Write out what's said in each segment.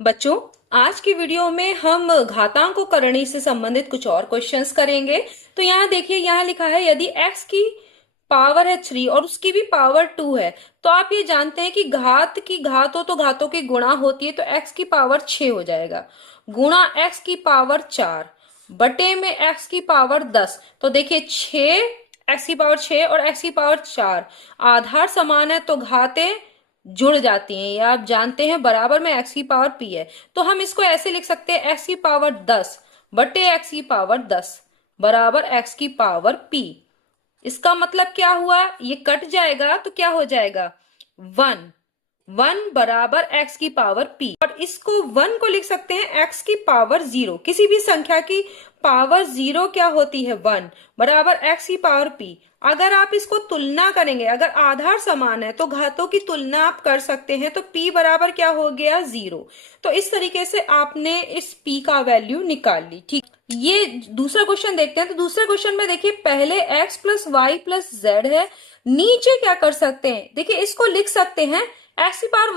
बच्चों, आज की वीडियो में हम घातांक करणी से संबंधित कुछ और क्वेश्चंस करेंगे। तो यहाँ देखिए, यहाँ लिखा है यदि x की पावर है 3 और उसकी भी पावर 2 है, तो आप ये जानते हैं कि घात की घात हो तो घातों की गुणा होती है, तो x की पावर 6 हो जाएगा गुणा x की पावर 4 बटे में x की पावर 10। तो देखिए 6 x की पावर 6 और x की पावर 4 आधार समान है तो घातें जुड़ जाती हैं, ये आप जानते हैं, बराबर में x की पावर p है। तो हम इसको ऐसे लिख सकते हैं x की पावर 10 बटे x की पावर 10 बराबर x की पावर p। इसका मतलब क्या हुआ, ये कट जाएगा तो क्या हो जाएगा 1 1 बराबर x की पावर p, और इसको 1 को लिख सकते हैं x की पावर 0। किसी भी संख्या की पावर 0 क्या होती है 1 बराबर x की पावर p। अगर आप इसको तुलना करेंगे, अगर आधार समान है तो घातों की तुलना आप कर सकते हैं, तो p बराबर क्या हो गया 0। तो इस तरीके से आपने इस p का वैल्यू निकाल ली। ठीक, ये दूसरा क्वेश्चन देखते हैं। तो दूसरे क्वेश्चन में देखिए, पहले x plus y plus z है, नीचे क्या कर सकते हैं, देखिए इसको लिख सकते हैं एक्स की पावर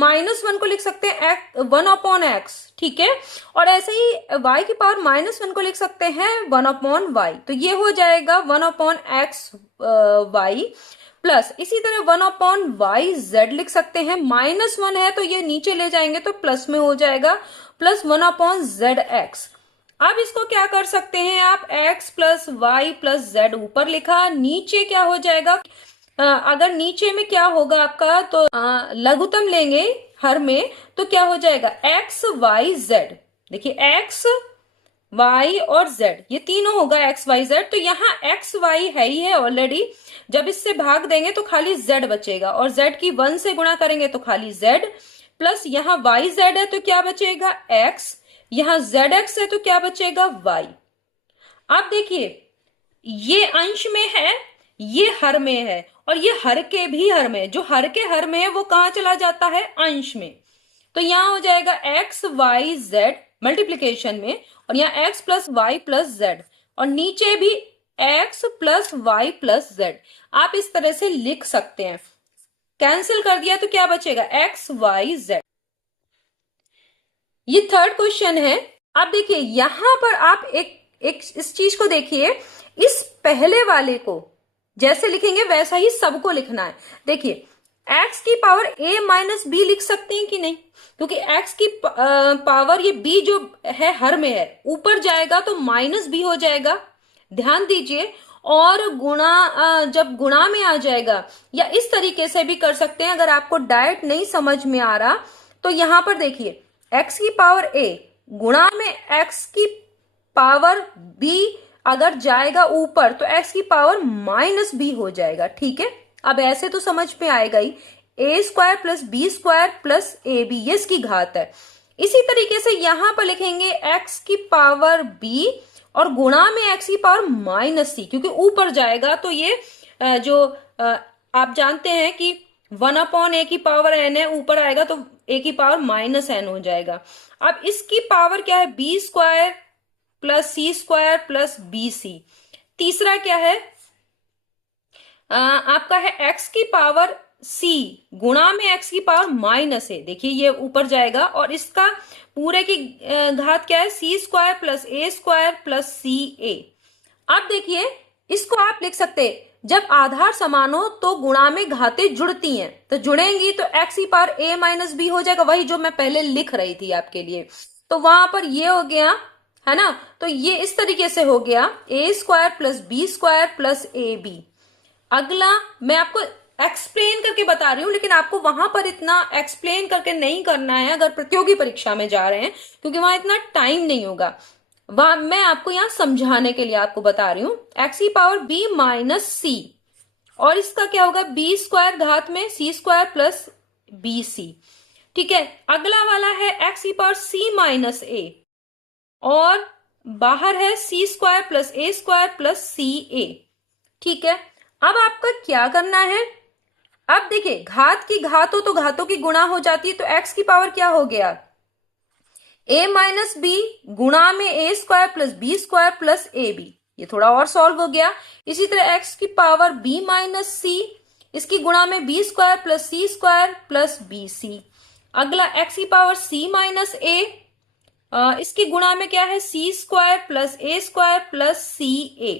-1 को लिख सकते हैं 1/x, ठीक है। और ऐसे ही y की पावर -1 को लिख सकते हैं 1/y, तो ये हो जाएगा 1/x y प्लस इसी तरह 1/yz लिख सकते हैं। -1 है तो ये नीचे ले जाएंगे तो प्लस में हो जाएगा प्लस 1/zx। अब इसको क्या कर सकते हैं आप, x plus y plus z ऊपर लिखा, नीचे क्या हो जाएगा, अगर नीचे में क्या होगा आपका, तो लघुत्तम लेंगे हर में, तो क्या हो जाएगा x y z। देखिए x y और z ये तीनों होगा x y z, तो यहाँ x y है ही है ऑलरेडी, जब इससे भाग देंगे तो खाली z बचेगा, और z की 1 से गुणा करेंगे तो खाली z, प्लस यहाँ y z है तो क्या बचेगा x, यहाँ zx है तो क्या बचेगा y। अब देखिए, ये अंश में है, ये हर में है, और ये हर के भी हर में, जो हर के हर में है वो कहां चला जाता है, अंश में। तो यहां हो जाएगा एक्स वाई जेड मल्टीप्लीकेशन में, और यहाँ x plus y plus z, और नीचे भी x plus y plus z. आप इस तरह से लिख सकते हैं। कैंसिल कर दिया तो क्या बचेगा एक्स वाई जेड। ये थर्ड क्वेश्चन है। अब देखिए यहां पर आप एक इस चीज को देखिए, इस पहले वाले को जैसे लिखेंगे वैसा ही सबको लिखना है। देखिए x की पावर a माइनस बी लिख सकते हैं कि नहीं, क्योंकि x की पावर ये b जो है हर में है, ऊपर जाएगा तो माइनस b हो जाएगा, ध्यान दीजिए। और गुणा जब गुणा में आ जाएगा, या इस तरीके से भी कर सकते हैं, अगर आपको डायरेक्ट नहीं समझ में आ रहा तो यहां पर देखिए x की पावर a गुणा में x की पावर b अगर जाएगा ऊपर तो x की पावर -b हो जाएगा, ठीक है। अब ऐसे तो समझ में आएगा ही, a² plus b² plus ab ये इसकी घात है। इसी तरीके से यहां पर लिखेंगे x की पावर b और गुणा में x की पावर -c, क्योंकि ऊपर जाएगा तो ये आप जानते हैं कि 1/a की पावर n है, ऊपर आएगा तो a की पावर -n हो जाएगा। अब इसकी पावर क्या है, b² plus c² plus bc। तीसरा क्या है, आपका है x की पावर c गुणा में x की पावर -a, देखिए ये ऊपर जाएगा, और इसका पूरे की घात क्या है, c² plus a² plus ca। अब देखिए इसको आप लिख सकते हैं, जब आधार समान हो तो गुणा में घातें जुड़ती हैं, तो जुड़ेंगी तो x की पावर a माइनस बी हो जाएगा, वही जो मैं पहले लिख रही थी आपके लिए। तो वहां पर ये हो गया है ना, तो ये इस तरीके से हो गया a² plus b² plus ab। अगला मैं आपको एक्सप्लेन करके बता रही हूं, लेकिन आपको वहां पर इतना एक्सप्लेन करके नहीं करना है अगर प्रतियोगी परीक्षा में जा रहे हैं, क्योंकि वहां इतना टाइम नहीं होगा। वहां मैं आपको यहां समझाने के लिए आपको बता रही हूं, x की पावर b माइनस सी, और इसका क्या होगा b² घात में c² प्लस bc, ठीक है। अगला वाला है x की पावर c माइनस a, और बाहर है c² plus a² plus ca, ठीक है। अब आपका क्या करना है, अब देखिए घात की घात हो तो घातों की गुणा हो जाती है, तो x की पावर क्या हो गया a माइनस बी गुणा में a² plus b² plus ab, ये थोड़ा और सॉल्व हो गया। इसी तरह x की पावर b माइनस सी, इसकी गुणा में b² plus c² plus bc, अगला x की पावर c माइनस a, इसकी गुणा में क्या है सी स्क्वायर प्लस ए स्क्वायर प्लस सी ए।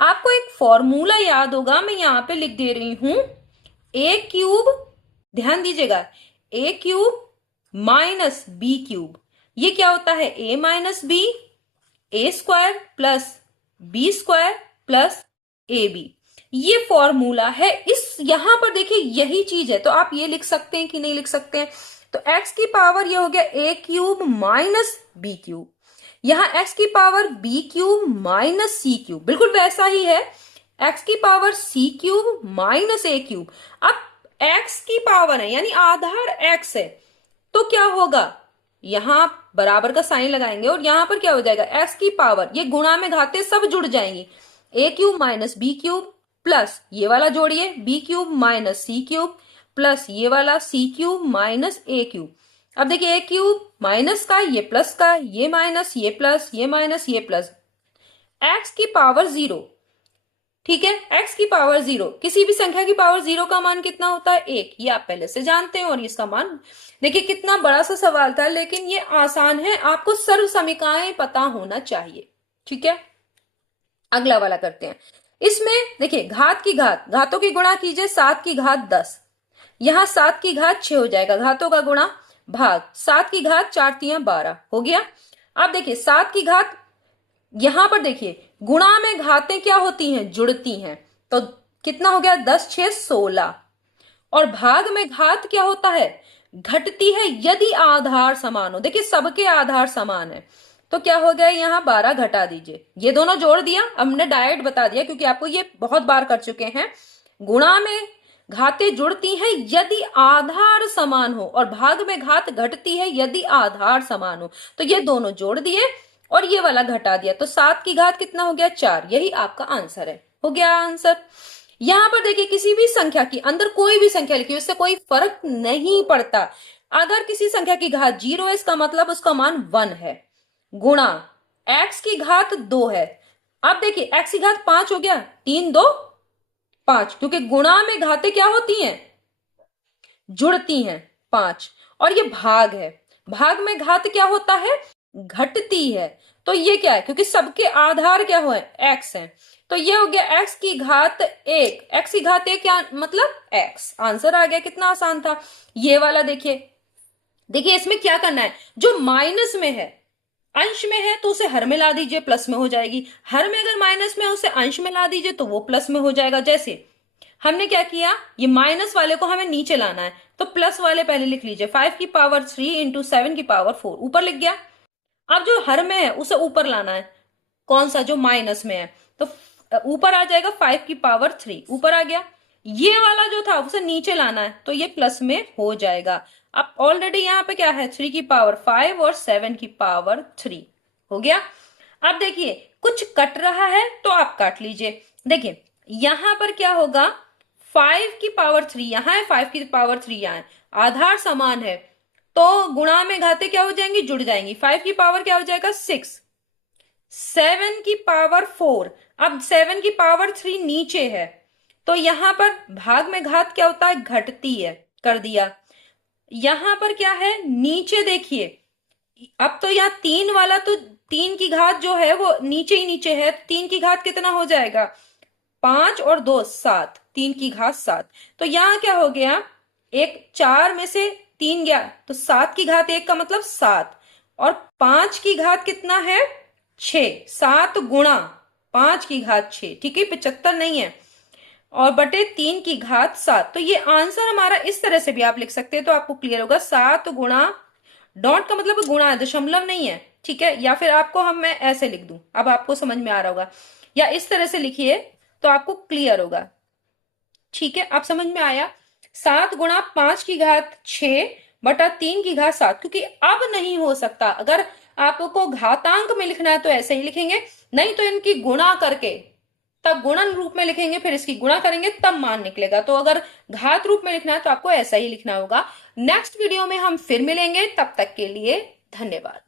आपको एक फॉर्मूला याद होगा, मैं यहां पे लिख दे रही हूं, ए क्यूब, ध्यान दीजिएगा, A cube minus B cube, ये क्या होता है A minus B, A square plus B square plus A B. ये फॉर्मूला है। इस यहां पर देखिए यही चीज है, तो आप ये लिख सकते हैं कि नहीं लिख सकते हैं। तो x की पावर ये हो गया ए क्यूब माइनस बी क्यूब, यहां x की power B cube minus C cube, बिल्कुल वैसा ही है, x की power C cube minus A cube. अब x की पावर है यानी आधार x है, तो क्या होगा, यहां बराबर का साइन लगाएंगे और यहां पर क्या हो जाएगा x की पावर, ये गुणा में घाते सब जुड़ जाएंगी, A cube minus B cube plus ये वाला जोड़िए B cube minus C cube plus ये वाला C cube minus A cube. अब देखिए ए क्यूब माइनस का, ये प्लस का, ये माइनस, ये प्लस, ये माइनस, ये प्लस, एक्स की पावर 0, ठीक है, x की पावर 0, किसी भी संख्या की पावर 0 का मान कितना होता है 1, ये आप पहले से जानते हैं। और इसका मान देखिए कितना बड़ा सा सवाल था, लेकिन ये आसान है, आपको सर्व समीकरण पता होना चाहिए, ठीक है। अगला वाला करते हैं। इसमें देखिए घात की घात, घातों की गुणा कीजिए, 7 की घात 10, यहां 7 की घात 6 हो जाएगा, घातों का गुणा भाग 7 की घात 4 तियां 12 हो गया। अब देखिए 7 की घात, यहां पर देखिए गुणा में घातें क्या होती हैं, जुड़ती हैं, तो कितना हो गया 10 6 16, और भाग में घात क्या होता है, घटती है यदि आधार समान हो। देखिए सबके आधार समान है, तो क्या हो गया यहाँ 12 घटा दीजिए, ये दोनों जोड़ दिया, हमने डायरेक्ट बता दिया क्योंकि आपको ये बहुत बार कर चुके हैं। गुणा में घातें जुड़ती हैं यदि आधार समान हो और भाग में घात घटती है यदि आधार समान हो, तो ये दोनों जोड़ दिए और ये वाला घटा दिया, तो 7 की घात कितना हो गया 4, यही आपका आंसर है, हो गया आंसर। यहां पर देखिए किसी भी संख्या की अंदर कोई भी संख्या लिखी, इससे कोई फर्क नहीं पड़ता। अगर किसी संख्या की घात 0 है, इसका मतलब उसका मान 1 है, गुणा x की घात 2 है। अब देखिए x की घात 5 हो गया, 3 2 5, क्योंकि गुणा में घातें क्या होती हैं, जुड़ती हैं 5, और ये भाग है, भाग में घात क्या होता है, घटती है, तो ये क्या है, क्योंकि सबके आधार क्या हुए x है, तो ये हो गया x की घात 1, x की घात 1 क्या मतलब x, आंसर आ गया, कितना आसान था। ये वाला देखिए, देखिए इसमें क्या करना है, जो माइनस में है, अंश में है तो उसे हर में ला दीजिए, प्लस में हो जाएगी, हर में अगर माइनस में है उसे अंश में ला दीजिए तो वो प्लस में हो जाएगा। जैसे हमने क्या किया, ये माइनस वाले को हमें नीचे लाना है, तो प्लस वाले पहले लिख लीजिए, 5 की पावर 3 इंटू 7 की पावर 4 ऊपर लिख गया। अब जो हर में है उसे ऊपर लाना है, कौन सा, जो माइनस में है, तो ऊपर आ जाएगा 5 की पावर 3 ऊपर आ गया, ये वाला जो था उसे नीचे लाना है तो ये प्लस में हो जाएगा। अब ऑलरेडी यहाँ पे क्या है 3 की पावर 5 और 7 की पावर 3 हो गया। अब देखिए कुछ कट रहा है तो आप काट लीजिए, देखिए यहां पर क्या होगा 5 की पावर 3 यहां है, 5 की पावर 3 यहां है, आधार समान है तो गुणा में घाते क्या हो जाएंगी, जुड़ जाएंगी, 5 की पावर क्या हो जाएगा 6, 7 की पावर 4, अब 7 की पावर 3 नीचे है तो यहां पर भाग में घात क्या होता है, घटती है, कर दिया। यहां पर क्या है नीचे देखिए, अब तो यहाँ 3 वाला, तो 3 की घात जो है वो नीचे ही नीचे है, 3 की घात कितना हो जाएगा 5 और 2 7, 3 की घात 7, तो यहां क्या हो गया, एक 4 में से 3 गया तो 7 की घात 1 का मतलब 7, और 5 की घात कितना है 6, 7 गुणा 5 की घात 6, ठीक है 75 नहीं है, और बटे 3 की घात 7, तो ये आंसर हमारा इस तरह से भी आप लिख सकते हैं, तो आपको क्लियर होगा 7 गुणा, डॉट का मतलब गुणा है, दशमलव नहीं है, ठीक है, या फिर आपको मैं ऐसे लिख दूं, अब आपको समझ में आ रहा होगा, या इस तरह से लिखिए तो आपको क्लियर होगा, ठीक है, आप समझ में आया। 7 गुणा 5 की घात 6 बटा 3 की घात 7, क्योंकि अब नहीं हो सकता, अगर आपको घातांक में लिखना है तो ऐसे ही लिखेंगे, नहीं तो इनकी गुणा करके तब गुणन रूप में लिखेंगे, फिर इसकी गुणा करेंगे तब मान निकलेगा, तो अगर घात रूप में लिखना है तो आपको ऐसा ही लिखना होगा। नेक्स्ट वीडियो में हम फिर मिलेंगे, तब तक के लिए धन्यवाद।